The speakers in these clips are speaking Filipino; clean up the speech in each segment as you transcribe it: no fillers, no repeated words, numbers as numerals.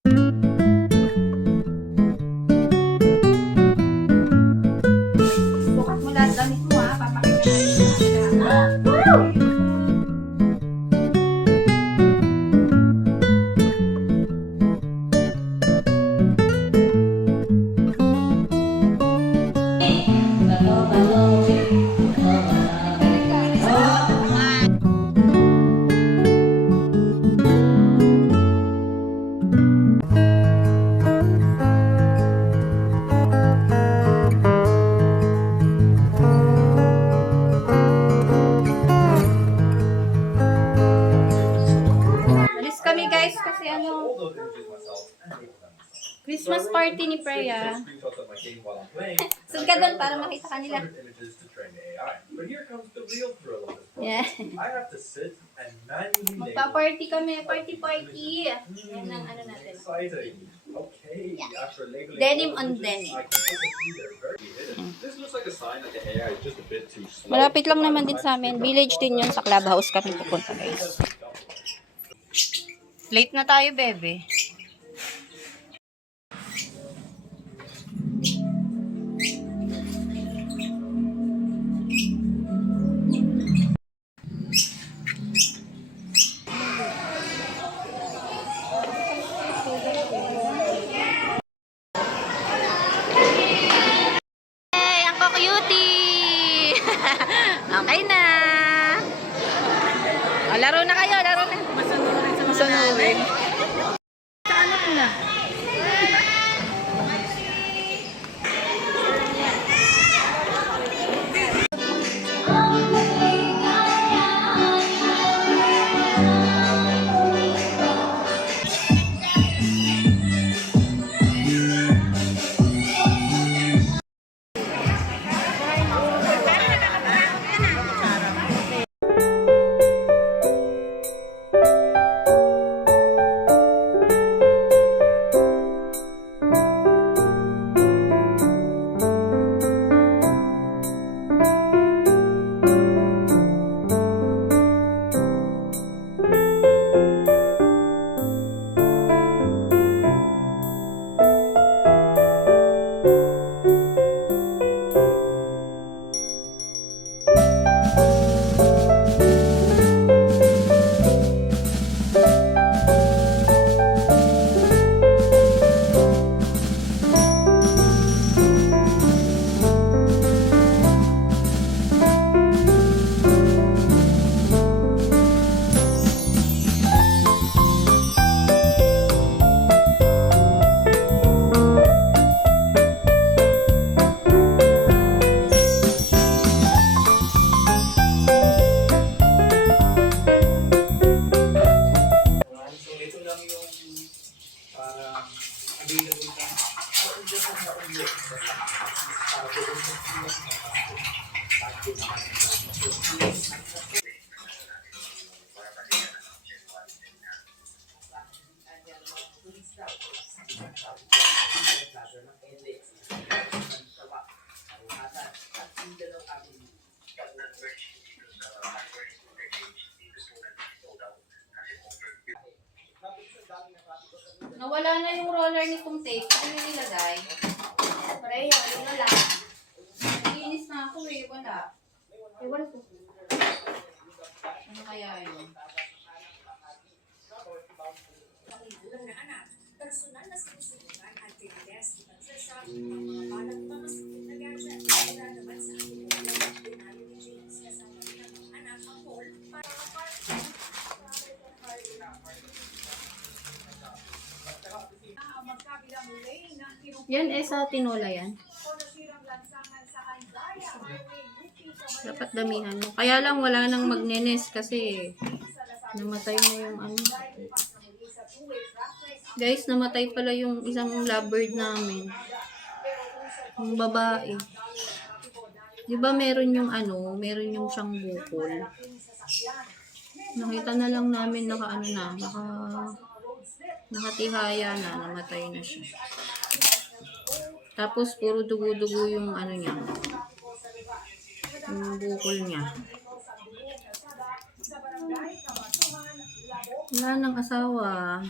Bukas mo lahat damit mo ha. Papakita natin. Alis kami guys kasi ano, Christmas party ni Freya. Saan ka doon para makita kanila? Yeah. Magpa-party kami. Party. Yan ang ano natin. Denim on denim. Malapit lang naman din sa amin. Village din yun, sa clubhouse kami pupunta guys. Late na tayo, bebe. Hey, ang cutie! Okay na. O, laro na kayo, laro na. Masanurin. Sa ano na? Nawala na yung roller nitong tape. Ano yung nilagay? Freya, yun na lang. Nagiinis na ako eh. Wala. Ewan ko. Ano kaya yun? Personal na sinusunod at tinatest sa mga balang pamasikip na gadget para naman sa ating mga binayo ni James kasama ng mga anak ang Paul para ang magkabilang lane na Yan eh sa tinola yan. nasirang lansangan sa Andaya Highway Dapat damihan mo. Kaya lang wala nang magnenes kasi namatay na yung ano. Guys, namatay pala yung isang lovebird namin. Yung babae. Di ba meron yung ano, meron yung siyang bukol. Nakita na lang namin nakatihaya na, namatay na siya. Tapos puro dugo-dugo yung ano niya. Yung bukol niya. Wala nang asawa.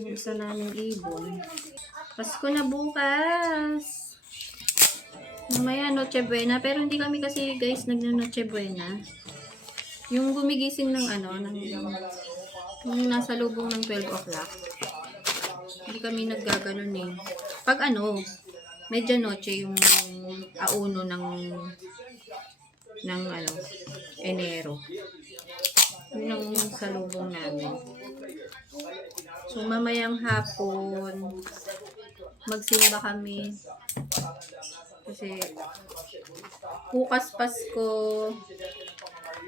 Yung isa naming ibon. Pasko na bukas. Mamaya Noche Buena. Pero hindi kami kasi guys Noche Buena. Yung gumigising ng yung nasa lubong ng 12 o'clock. Hindi kami naggaganon eh. Pag medianoche yung auno ng Enero. Yun ang salubong namin. So, mamayang hapon, magsimba kami. Kasi, bukas Pasko,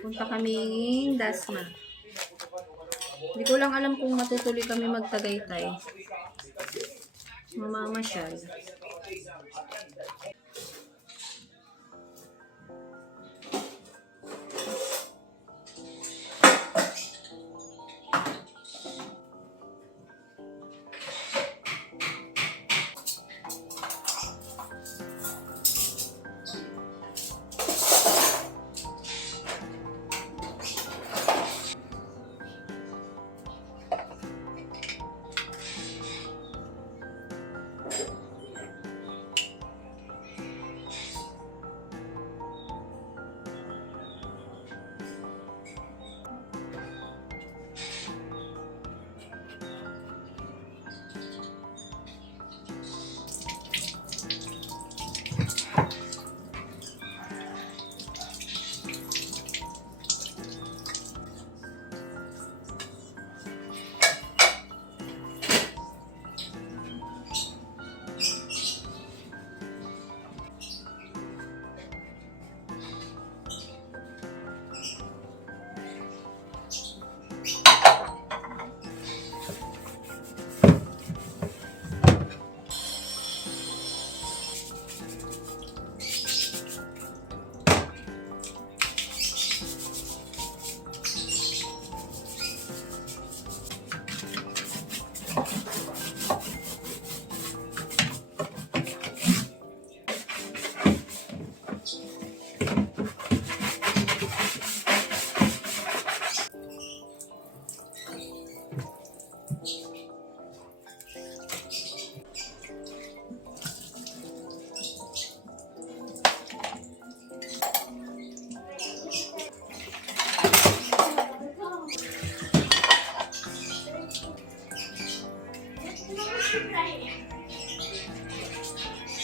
punta kaming Dasma. Hindi ko lang alam kung matutuloy kami magtagaytay. Mamamasyal.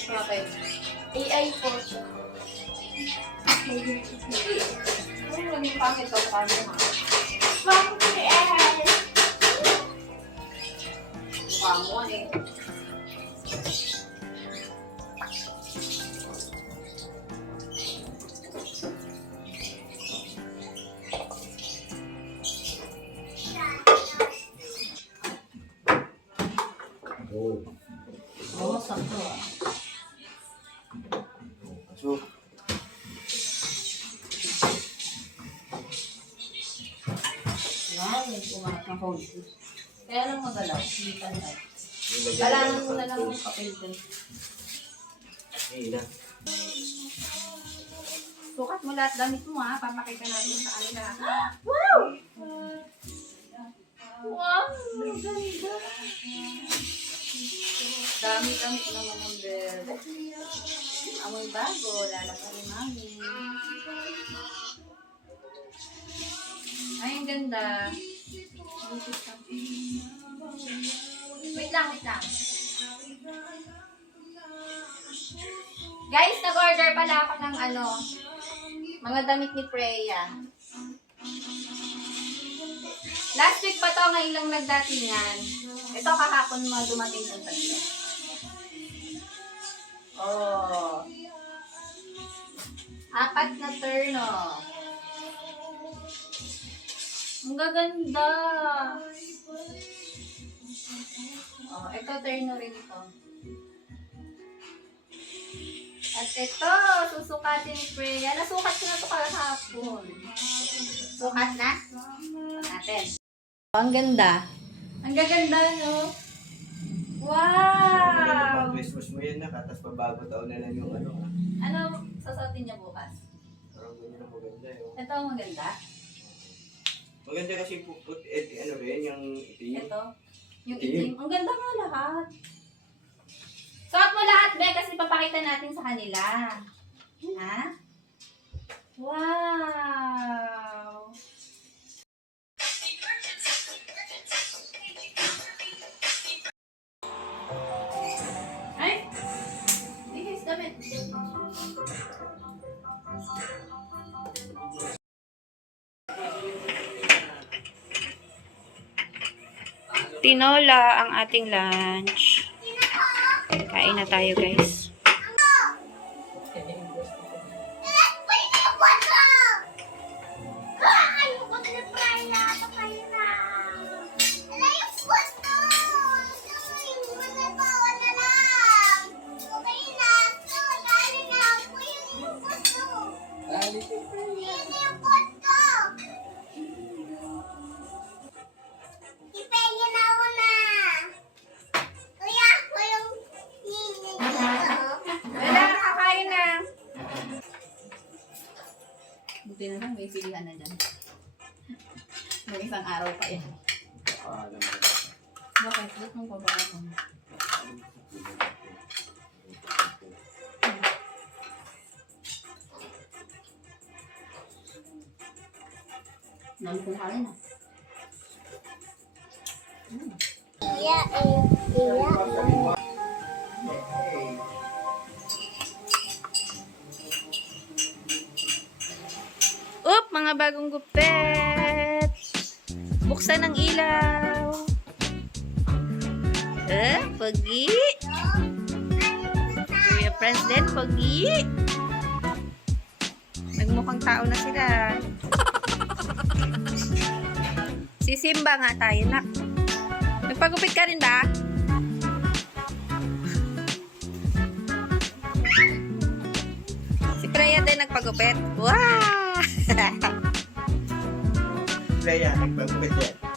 Okay. AI photo. Ano lang yung pangit ko paano nga? Mukha mo eh. Oo, sakto ah. So, Wow, may kumakas ng hold. Kaya lang magalaw, hindi tanda. Kailangan mo na lang yung papel dun. hindi na. Sukat mo lahat damit mo ha, papakita natin sa kanila. Wow! Wow! Ang ganda! Dami-damit naman ng belt. Amoy bago, lalaka rin namin. Ay, ang ganda. Wait lang. Guys, nag-order pala ako ng mga damit ni Freya. Last week pa to, ngayon lang nagdatingan. Ito kahapon mo dumating sa tatlo. Oh. 4 na turno. Ang gaganda. Oh, ito turno rin ito. At ito, susukatin ni Freya. Nasukat ko na ito kahapon. Sukat na? Natin. Ang ganda. Ang gaganda, no? Wow! Pag-Christmas mo yan na, tapos pabago taon na lang yung Ano sasaotin niya bukas? Parang ganyan ang maganda yun. Ito ang maganda. Maganda kasi rin, yung itim. Ito. Yung itim. Ang ganda nga lahat. Suot mo lahat, Be, kasi papakita natin sa kanila. Ha? Wow! Ay! Bihis, damit. Tinola ang ating lunch. Kain na tayo, guys. Wala, kakain na. Buti na lang, may pilihan na dyan. May isang araw pa yan. Alam mo. Bakit? Ba't mong babaan mo? Dami kong kain ah. Oop, mga bagong gupet. Buksan ang ilaw. Pogi. Kuya friends din, pogi. Nagmukhang tao na sila. Si Simba nga tayo, nak. Nagpagupit ka rin ba? Si Freya din nagpagupit. Wow! Kaya, nagpagupit yan.